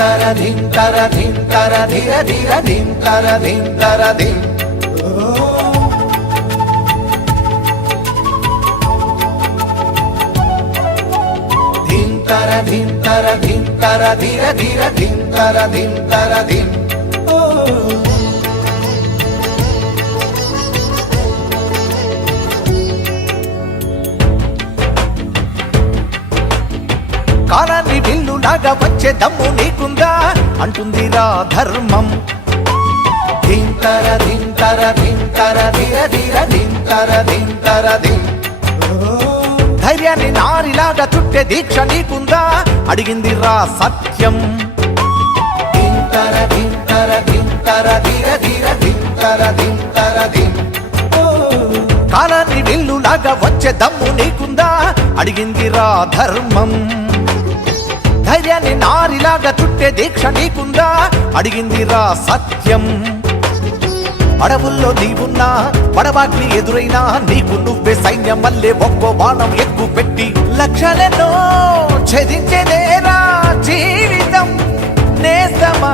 ధింతర ధింతర ధింతర ధిర ధిర ధింతర ధింతర ధిం ధింతర ధింతర ధింతర ధిర ధిర ధింతర ధింతర ధిం కాలాన్ని విల్లులాగా వచ్చే దమ్ము నీకుందా అంటుందిరా ధర్మం ధింతర ధింతర ధింతర ధిర ధిర ధింతర ధింతర ధిం ధైర్యాన్ని నారిలాగా చుట్టే దీక్ష నీకుందా అడిగిందిరా సత్యం ధింతర ధింతర ధింతర ధిర ధిర ధింతర ధింతర ధిం కాలాన్ని విల్లులాగా వచ్చే దమ్ము నీకుందా అడిగిందిరా ధర్మం ధైర్యాన్ని నారిలాగా చుట్టే దీక్ష నీకుందా అడిగిందిరా సత్యం అడవుల్లో నీవున్నా పడబాగ్ని ఎదురైనా నీకు నువ్వే సైన్యం వల్లే ఒక్కో బాణం ఎక్కువ పెట్టి లక్షలెన్నో ఛేదించేదేరా జీవితం నేస్తమా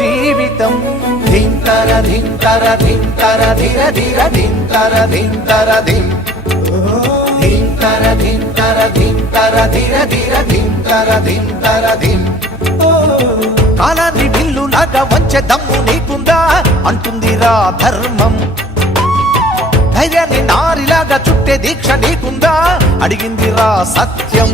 జీవితం ధింతర ధింతర ధింతర ధిర ధిర ధింతర ధింతర ధిం ధింతర ధింతర ధింతర ధిర ధిర ధింతర ధింతర ధిం కాలాన్ని విల్లులాగా వచ్చే దమ్ము నీకుందా అంటుందిరా ధర్మం ధైర్యాన్ని నారిలాగా చుట్టే దీక్ష నీకుందా అడిగిందిరా సత్యం